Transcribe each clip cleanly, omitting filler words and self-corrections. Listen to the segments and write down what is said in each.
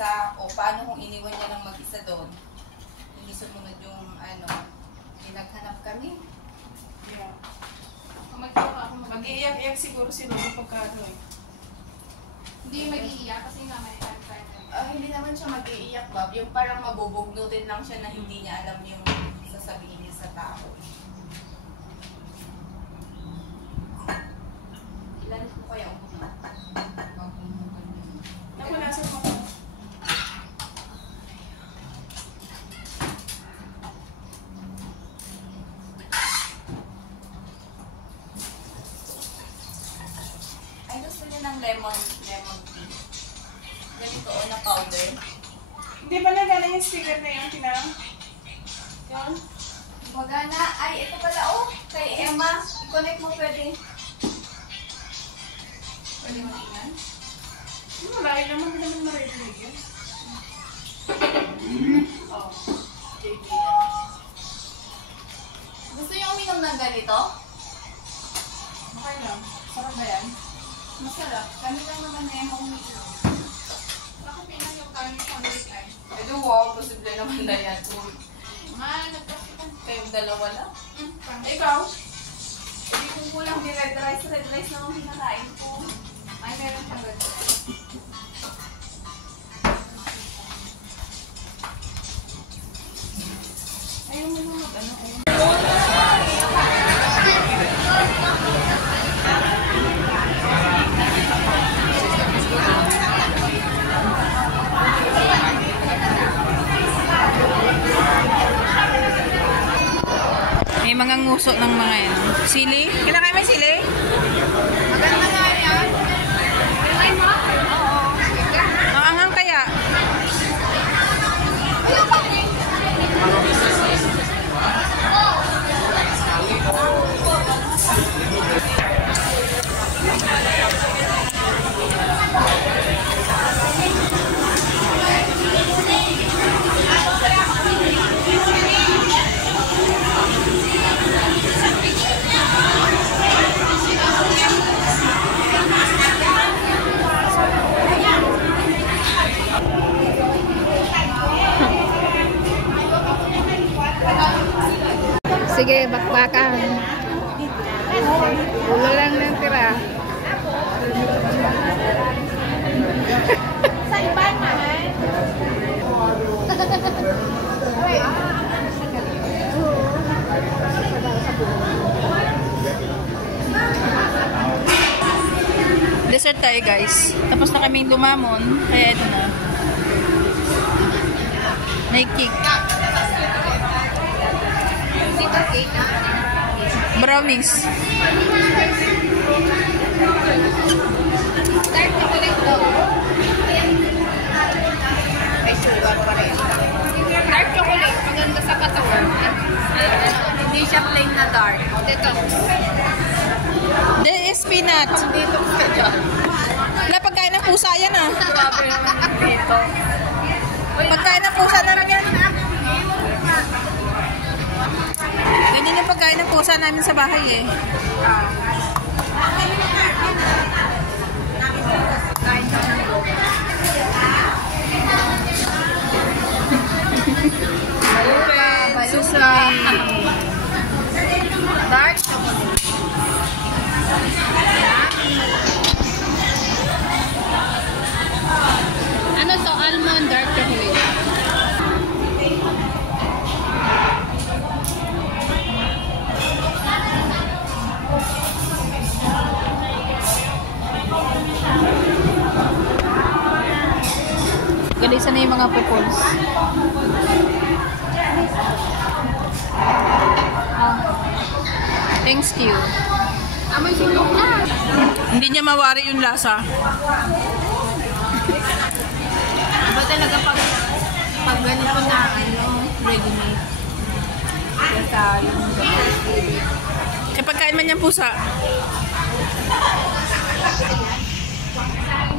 mag-isa, o paano kung iniwan niya ng mag-isa doon. Hindi sumunod yung naghanap kami. Yeah. Mag-iiyak-iyak siguro si Lolo pagkano eh. Hindi mag-iiyak kasi naman hindi naman siya mag-iiyak, Bob. Yung parang mabubugnutin lang siya na hindi niya alam yung sasabihin niya sa tao. Ilan mo kaya umunod? Ako nasa mo. Ay, gusto niya ng lemon tea. Ganito o na powder. Hindi ba nagana yung sticker na yun, Tinang? Yan? Magana. Ay, ito pala kay Emma. I-connect mo pwede. Pwede mo tingnan? Malayo naman, hindi naman marinig yan. JB. Gusto niyo uminom ng ganito? Okay lang. Sarap ba yan? Masarap. Kami lang naman na Emma uminom. Bakit pinang yung kanin sa weekend? Ito, wow. Posible naman na yan. Nagkasipan. Kayong dalawa lang. Ikaw? Hindi kung kulang di red rice. Red rice na ang pinakain ko. Ay, meron siyang red rice. Ayaw mo naman May mga nguso ng mga yan. Sili? Kinakain mo yung sili? Maganda nga yan. Kailangan mo? Oo. Ang anghang kaya? Sige, bakbakan. Ulo lang ng tira. Sa iban naman. Dessert tayo guys. Tapos na kaming lumamon. Kaya ito na. Nai-cake. Brownies. Dark chocolate to. Ay, sugar pa rin. Dark chocolate. Maganda sa katawan. Hindi siya plain na dark. Detox. There is peanut. Detox ka dyan. Wala, pagkain ng pusa yan ah. Grabe naman dito. Pagkain ng pusa na lang yan. Ganyan yung pagkain ng pusa namin sa bahay eh. Susay. Dark chocolate. Ano to? Almond dark chocolate. Galisa na yung mga pupuls. Thanks you. Amoy sulok na. Hindi niya mawari yung lasa. Iba talaga pag ganito na ready-made. Lasa yung Eh pagkain man niyang pusa.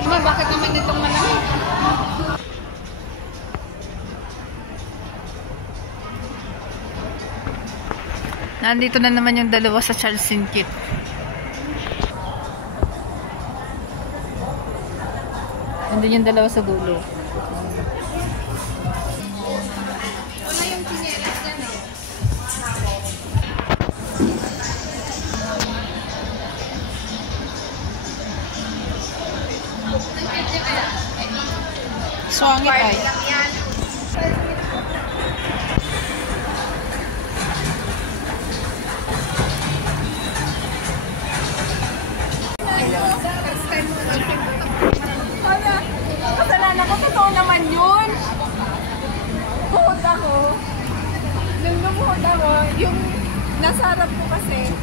Diba, bakit naman itong malamig? Nandito na naman yung dalawa sa Charles & Kit. Nandun yung dalawa sa dulo. Swangit ay. Barbie lang yan. Kasalanan ko, totoo naman yun. Buhod ako. Nung lumuhod ako, yung nasa harap ko kasi,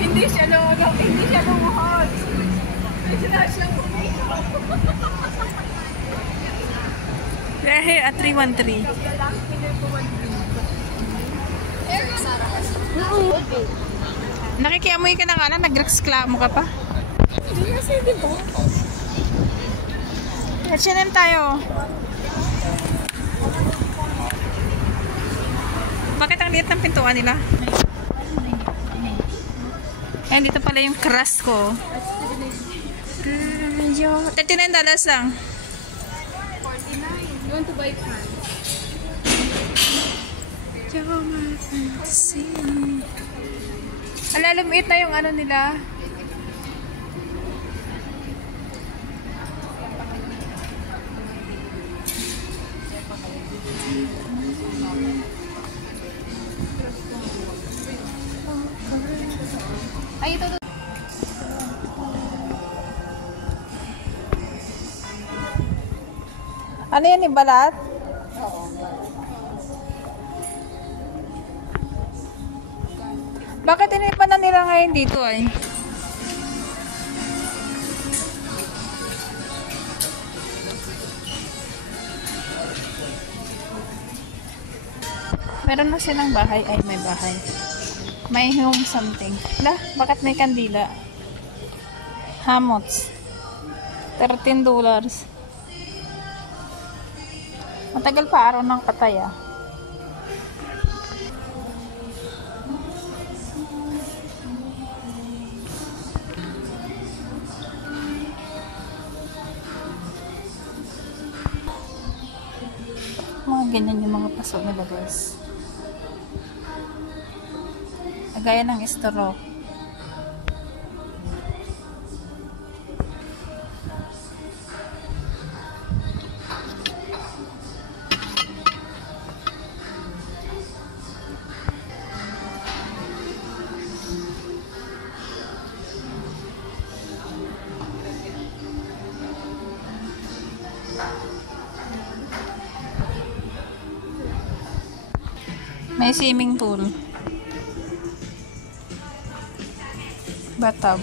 hindi siya lumuhod. Flash lang kumito. We're here at 313. Nakikiamoy ka na nga lang, nagreklamo ka pa. Hindi kasi, di ba? H&M tayo. Bakit ang liit ng pintuan nila? Ayan, dito pala yung crust ko. $39 lang. 49. You want to buy pants? Ala, lumiit na yung ano nila. Ay, ito. Ano yan, ibalat? Bakit inipan na nila ngayon dito ay? Meron na silang bahay. Ay, may bahay. May home something. Lah, bakit may kandila? Hamots. $13. Matagal pa araw ng patay ah. Mga ganyan yung mga paso nila guys. Gaya ng straw. May swimming pool. Bathtub.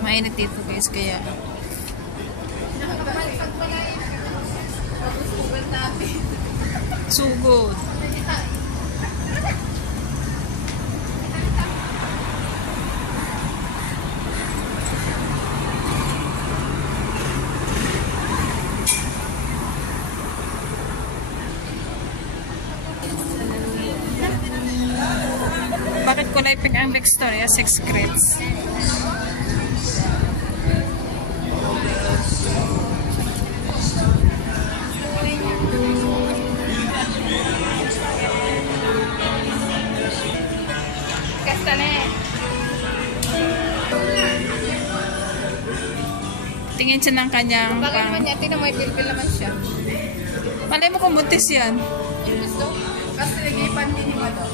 Mainit dito guys, kaya sugod. Bakit kulay pink ang Victoria? 6 crates. Tingin siya ng kanyang Bakit pang... naman niya? Tingnan mo, ipilpil naman siya. Malay mo kung buntis yan. Gusto? Kasi nag-ipan din yung ano.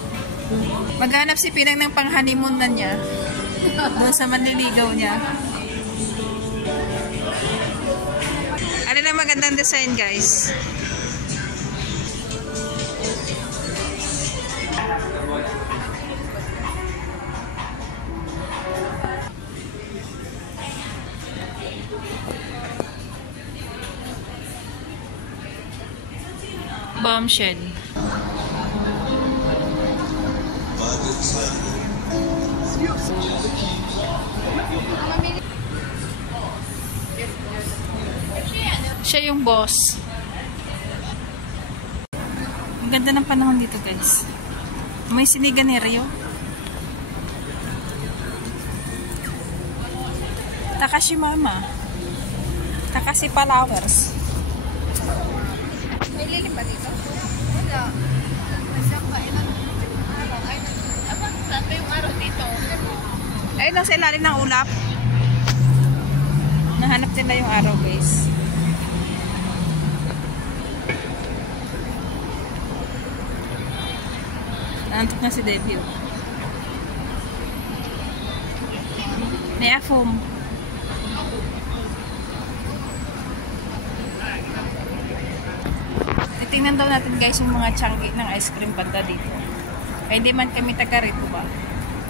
Maghanap si Pinang ng pang-honeymoon na niya. Doon sa manliligaw niya. Ano lang magandang design guys? Bombshell. Siya yung boss. Ang ganda ng panahon dito guys. May siniganeryo. Takashimama. Takasi flowers. May lilim ba dito? Wala. Masyang kain ng araw. Ay, saan ba yung araw dito? Ayun lang sa ilalim ng ulap. Nahanap nila yung araw, guys. Naantok na si Devil. May afom. Titingnan daw natin guys yung mga tiyanggi ng ice cream banda dito. Kaya hindi man kami taga rito ba.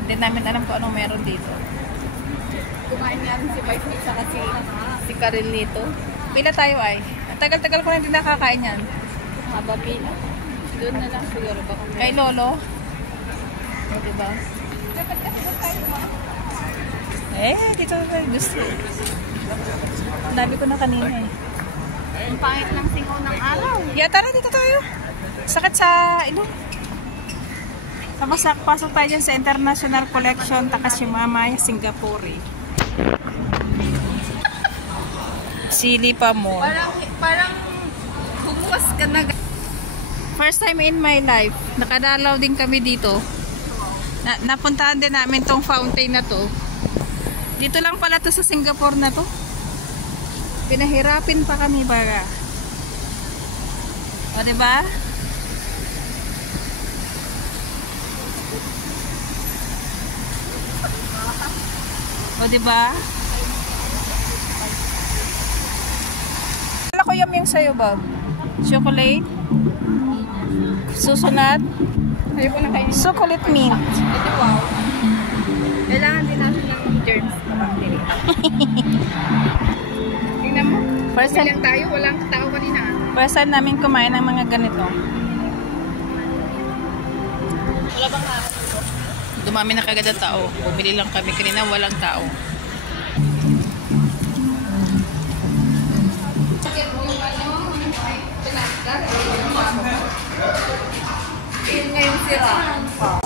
Hindi namin alam kung anong meron dito. Kumain nga rin si Vice Mix saka si Karel nito. Pila tayo ay. Tagal-tagal ko na hindi nakakain yan. Haba pila. Doon na lang siguro baka may... Kay Lolo. O, diba? Dito tayo gusto. Dami ko na kanina eh. Ang pangit ng singaw ng araw. Tara dito tayo. Sakit sa ilong. Tapos pasok tayo dyan sa International Collection Takashimaya, Singapore. Sili pa mo. Parang bumukas ka na. First time in my life, nakadalaw din kami dito. Napuntahan din namin tong fountain na to. Dito lang pala to sa Singapore na to. Pinahirapin pa kami baga. O diba? O diba? Wala ko yung sa'yo, Bob. Chocolate. Susunod. Ayaw ko na kainin. Chocolate mint. Ito, wow. Kailangan din natin ng germs na bacteria. Tingnan mo. First time, Bilang tayo, walang tao kanina. first time namin kumain ng mga ganito. Wala bang araw? Dumami na kagad ang tao. Bumili lang kami kanina, walang tao. Yun nga yung sira.